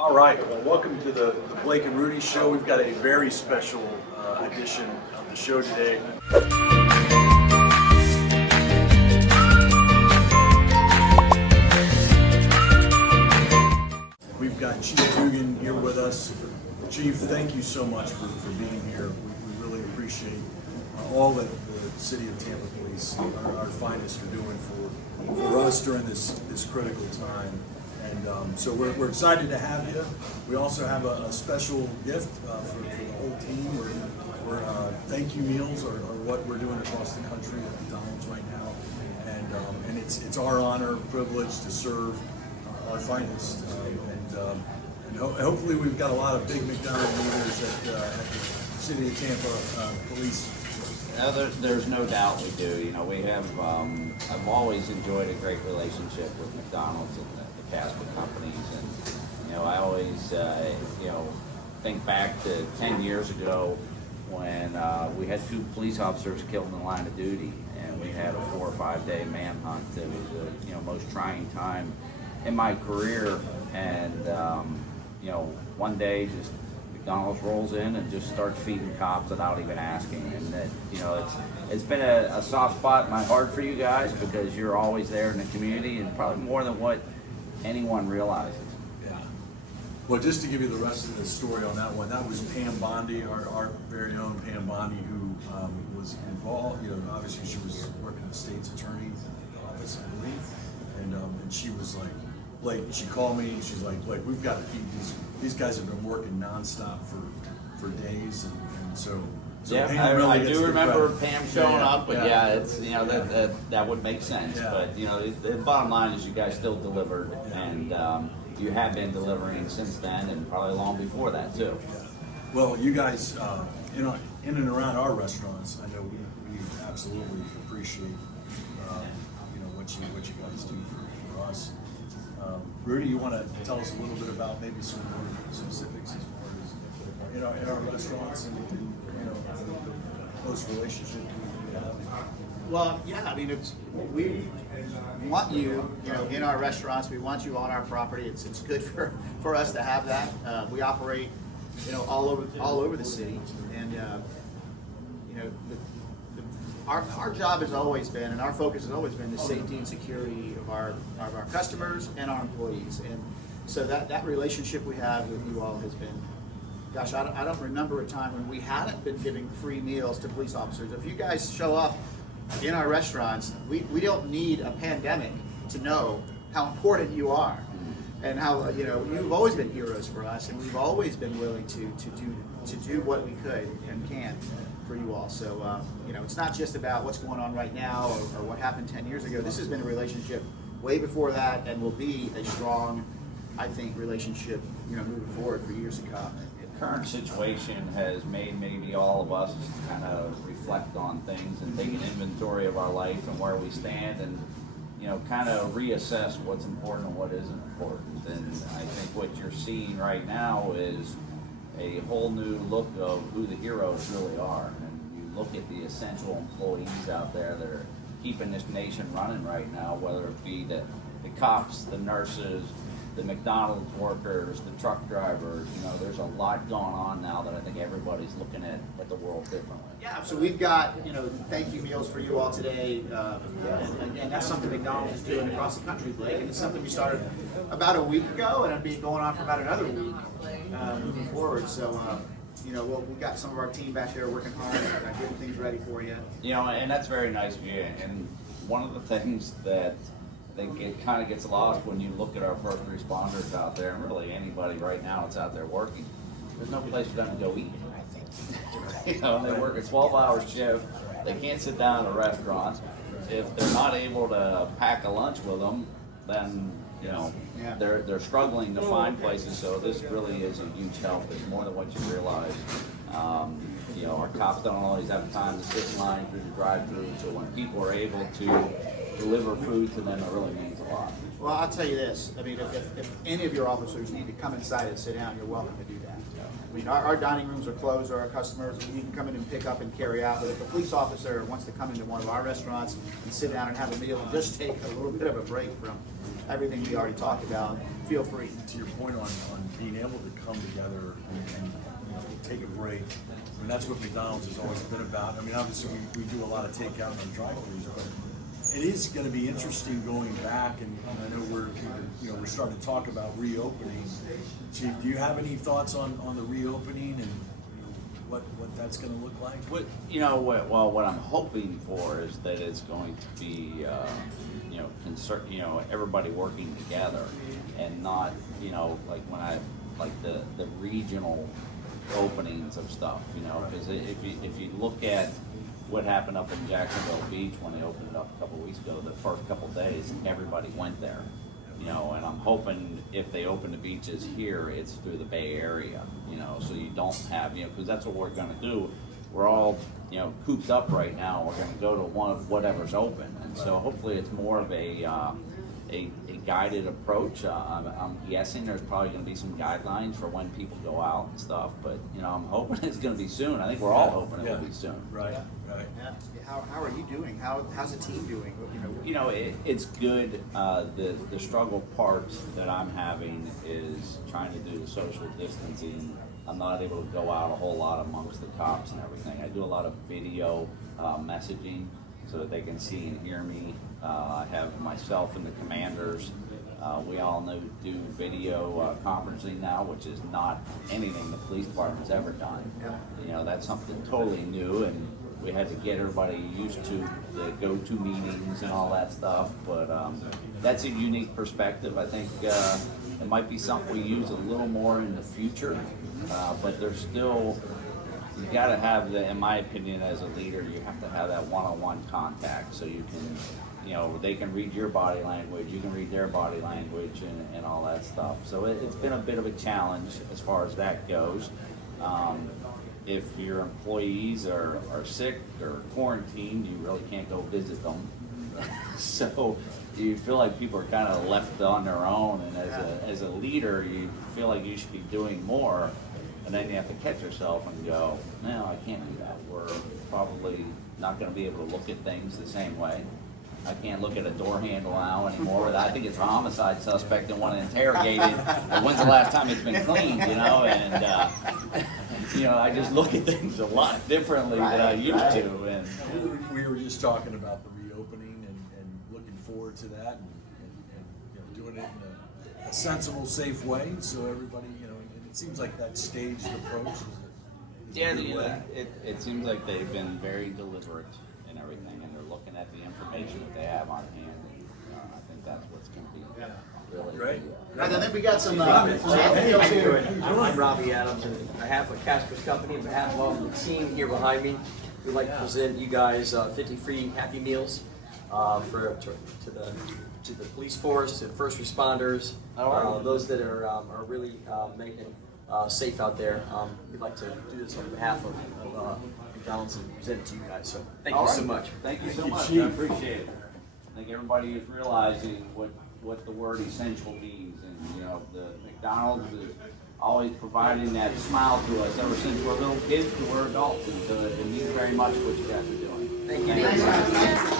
All right, well, welcome to the Blake and Rudy Show. We've got a very special edition of the show today. We've got Chief Dugan here with us. Chief, thank you so much for being here. We really appreciate all that the City of Tampa Police, our finest, are doing for us during this critical time. And so we're excited to have you. We also have a special gift for the whole team. We're thank you meals are what we're doing across the country at McDonald's right now, and it's our honor, privilege to serve our finest, and hopefully we've got a lot of big McDonald's leaders at the City of Tampa Police. There's no doubt we do. You know, we have. I've always enjoyed a great relationship with McDonald's and the Casper companies, and you know, I always think back to 10 years ago when we had 2 police officers killed in the line of duty, and we had a 4 or 5 day manhunt. It was the most trying time in my career, and one day just McDonald's rolls in and just starts feeding cops without even asking, and that it's been a soft spot in my heart for you guys because you're always there in the community, and probably more than what anyone realizes. Yeah. Well, just to give you the rest of the story on that one, that was Pam Bondi, our very own Pam Bondi, who was involved. Obviously she was working at the state's attorney's office, I believe, and she was like, Blake, she called me and she's like, Blake, we've got to keep these guys have been working nonstop for days, and so yeah, Pam really I do remember credit. Pam showing up, but it's that would make sense. Yeah. But the bottom line is you guys still delivered, and you have been delivering since then, and probably long before that too. Yeah. Well, you guys, in and around our restaurants, I know we absolutely appreciate what you guys do for us. Rudy, you want to tell us a little bit about maybe some more specifics as far as in our restaurants and the close relationship we have? Well, yeah, I mean, we want you, in our restaurants. We want you on our property. It's good for us to have that. We operate, all over the city, and our job has always been, and our focus has always been, the safety and security of our customers and our employees. And so that relationship we have with you all has been, gosh, I don't remember a time when we hadn't been giving free meals to police officers. If you guys show up in our restaurants, we don't need a pandemic to know how important you are, and how you've always been heroes for us, and we've always been willing to do what we could and can for you all. So it's not just about what's going on right now or what happened 10 years ago. This has been a relationship way before that, and will be a strong, I think, relationship moving forward for years to come. The current situation has made maybe all of us kind of reflect on things and take an inventory of our life and where we stand, and kind of reassess what's important and what isn't important. And I think what you're seeing right now is a whole new look of who the heroes really are. And you look at the essential employees out there that are keeping this nation running right now, whether it be the cops, the nurses, the McDonald's workers, the truck drivers. There's a lot going on now that I think everybody's looking at the world differently. Yeah, so we've got thank you meals for you all today, and that's something McDonald's is doing across the country, Blake, and it's something we started about a week ago, and it'll be going on for about another week moving forward. So we've got some of our team back there working hard and getting things ready for you. And that's very nice of you. And one of the things that I think it kind of gets lost when you look at our first responders out there, and really anybody right now that's out there working, there's no place for them to go eat. They work a 12-hour shift. They can't sit down in a restaurant. If they're not able to pack a lunch with them, then they're struggling to find places. So this really is a huge help. It's more than what you realize. Our cops don't always have time to sit in line through the drive-thru. So when people are able to deliver food to them, it really means a lot. Well, I'll tell you this. I mean, if any of your officers need to come inside and sit down, you're welcome to do that. I mean, our dining rooms are closed, or our customers, you can come in and pick up and carry out. But if a police officer wants to come into one of our restaurants and sit down and have a meal and just take a little bit of a break from everything we already talked about, feel free. To your point on being able to come together and you know, take a break, I mean, that's what McDonald's has always been about. I mean, obviously, we do a lot of takeout and drive-thrus, but it is going to be interesting going back, and I know we're starting to talk about reopening. Chief, do you have any thoughts on the reopening and what that's going to look like? What I'm hoping for is that it's going to be, everybody working together, and not, like the regional openings of stuff, because if you look at what happened up in Jacksonville Beach when they opened it up a couple of weeks ago, the first couple of days, everybody went there. And I'm hoping if they open the beaches here, it's through the Bay Area, so you don't have, because that's what we're gonna do. We're all, cooped up right now. We're gonna go to one of whatever's open. And so hopefully it's more of a guided approach. I'm guessing there's probably gonna be some guidelines for when people go out and stuff, but, I'm hoping it's gonna be soon. I think we're all hoping it will be soon. Right. Yeah. How are you doing? How's the team doing? It's good. The struggle part that I'm having is trying to do the social distancing. I'm not able to go out a whole lot amongst the cops and everything. I do a lot of video messaging so that they can see and hear me. I have myself and the commanders. We all do video conferencing now, which is not anything the police department's ever done. Yeah. That's something totally new, and we had to get everybody used to the go-to meetings and all that stuff, but that's a unique perspective. I think it might be something we use a little more in the future, but there's still, you gotta have in my opinion, as a leader, you have to have that one-on-one contact so you can, they can read your body language, you can read their body language and all that stuff. So it's been a bit of a challenge as far as that goes. If your employees are sick or quarantined, you really can't go visit them. So you feel like people are kind of left on their own, and as a leader, you feel like you should be doing more, and then you have to catch yourself and go, no, I can't do that. We're probably not going to be able to look at things the same way. I can't look at a door handle now anymore. I think it's a homicide suspect and want to interrogate it. And when's the last time it's been cleaned, And, I just look at things a lot differently than I used to. And we were just talking about the reopening and looking forward to that and doing it in a sensible, safe way. So everybody, and it seems like that staged approach is a good way. It seems like they've been very deliberate in everything, and they're looking at the information that they have on hand. And, I think that's what's going to be really Great. And then we got some I'm Robby Adams, and on behalf of Casper's company, on behalf of all the team here behind me, we'd like to present you guys 50 free Happy Meals to the police force, to first responders, those that are really making safe out there. We'd like to do this on behalf of McDonald's and present it to you guys. So thank you so much. Thank you so much. Chief. I appreciate it. I think everybody is realizing what the word essential means, and the McDonald's is always providing that smile to us ever since we're little kids to we're adults, and so it means very much what you guys are doing. Thank you.